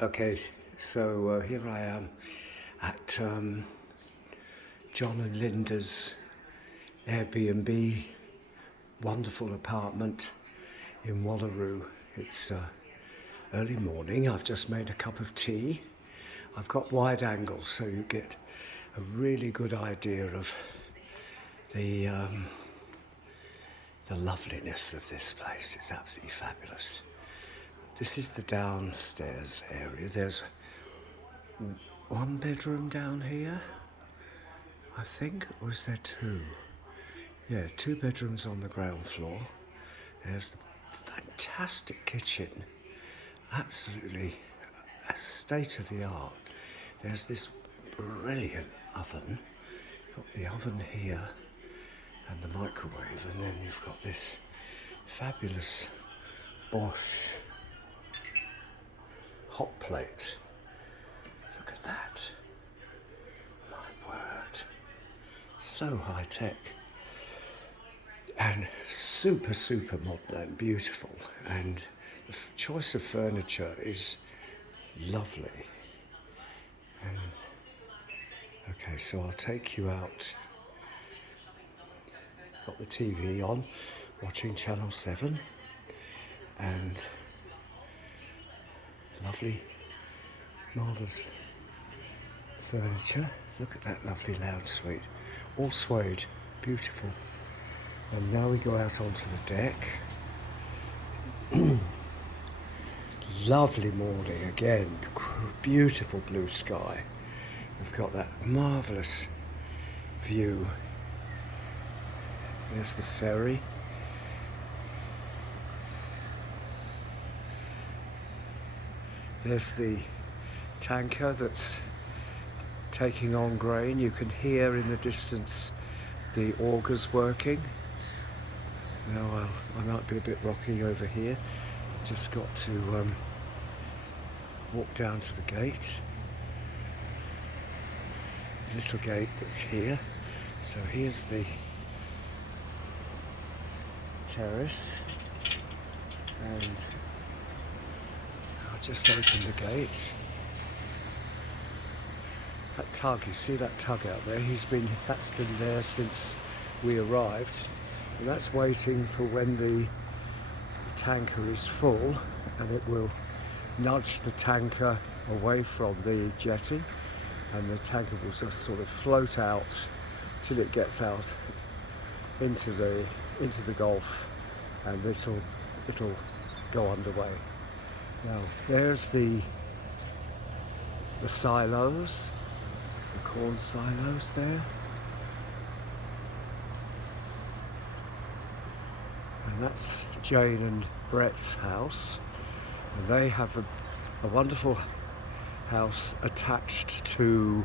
Okay, so here I am at John and Linda's Airbnb wonderful apartment in Wallaroo. It's early morning. I've just made a cup of tea. I've got wide angles so you get a really good idea of the loveliness of this place. It's absolutely fabulous. This is the downstairs area. There's one bedroom down here, I think, or is there two? Yeah, two bedrooms on the ground floor. There's the fantastic kitchen, absolutely a state of the art. There's this brilliant oven. You've got the oven here and the microwave, and then you've got this fabulous Bosch hot plate. Look at that. My word. So high tech. And super modern and beautiful. And the choice of furniture is lovely. And okay, so I'll take you out. Got the TV on, watching Channel 7. And lovely, marvellous furniture. Look at that lovely lounge suite, all suede, beautiful. And now we go out onto the deck. Lovely morning again, beautiful blue sky. We've got that marvellous view. There's the ferry. There's the tanker that's taking on grain. You can hear in the distance the augers working. Now I might be a bit rocky over here. Just got to walk down to the gate. Little gate that's here. So here's the terrace, and I'll just open the gate. That tug, you see that tug out there? That's been there since we arrived, and that's waiting for when the tanker is full, and it will nudge the tanker away from the jetty, and the tanker will just sort of float out till it gets out into the Gulf, and it'll go underway. Now there's the silos, the corn silos there, and that's Jane and Brett's house, and they have a wonderful house attached to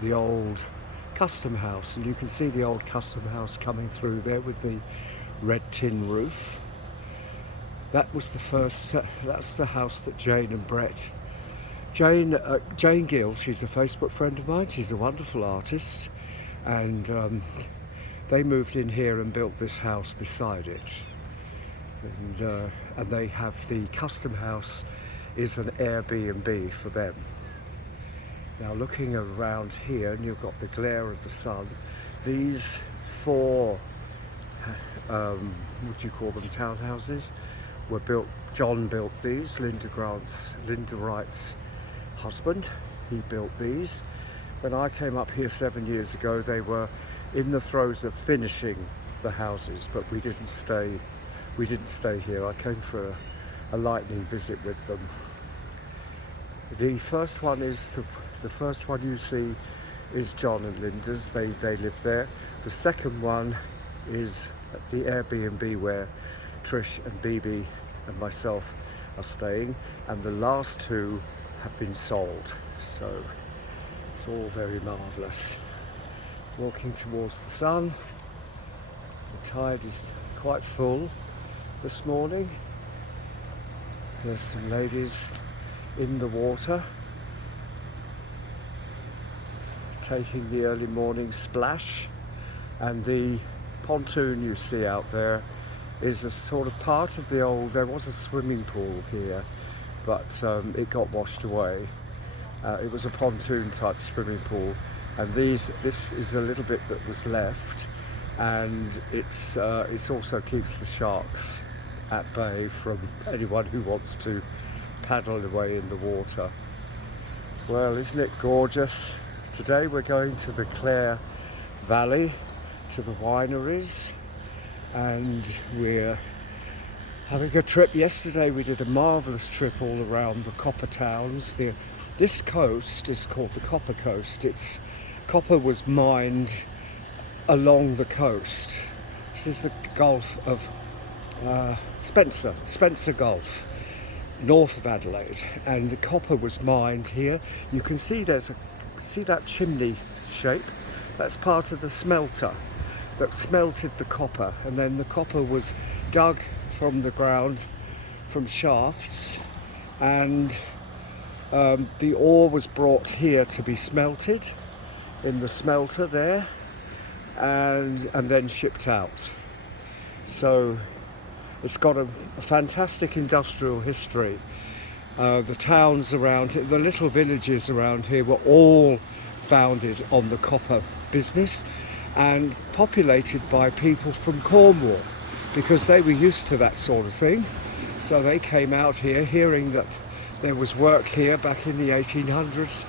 the old custom house, and you can see the old custom house coming through there with the red tin roof. That's the house that Jane and Brett, Jane Gill, she's a Facebook friend of mine, she's a wonderful artist, and they moved in here and built this house beside it, and they have the custom house is an Airbnb for them. Now looking around here, and you've got the glare of the sun, these four, what do you call them, townhouses, were built, John built these, Linda Wright's husband, he built these. When I came up here 7 years ago, they were in the throes of finishing the houses, but we didn't stay here. I came for a lightning visit with them. The first one you see is John and Linda's. They live there. The second one is the Airbnb where Trish and Bibi and myself are staying, and the last two have been sold. So it's all very marvellous. Walking towards the sun. The tide is quite full this morning. There's some ladies in the water taking the early morning splash, and the pontoon you see out there is a sort of part of the old, there was a swimming pool here but it got washed away. It was a pontoon type swimming pool, and this is a little bit that was left, and it's also keeps the sharks at bay from anyone who wants to paddle away in the water. Well, isn't it gorgeous? Today we're going to the Clare Valley, to the wineries, and we're having a trip. Yesterday we did a marvellous trip all around the copper towns. This coast is called the Copper Coast. Copper was mined along the coast. This is the Gulf of Spencer Gulf, north of Adelaide, and the copper was mined here. You can see see that chimney shape? That's part of the smelter that smelted the copper, and then the copper was dug from the ground from shafts, and the ore was brought here to be smelted in the smelter there, and then shipped out. So it's got a fantastic industrial history. The towns around it, the little villages around here, were all founded on the copper business and populated by people from Cornwall, because they were used to that sort of thing. So they came out here hearing that there was work here back in the 1800s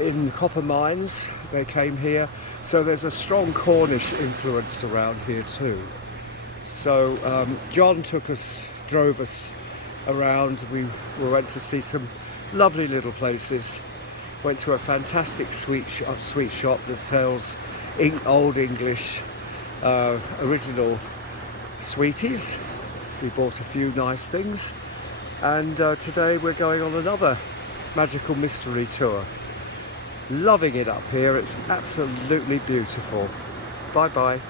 in the copper mines. They came here. So there's a strong Cornish influence around here too. So John drove us around. We went to see some lovely little places. Went to a fantastic sweet shop that sells old English original sweeties. We bought a few nice things, and today we're going on another magical mystery tour. Loving it up here. It's absolutely beautiful. Bye bye.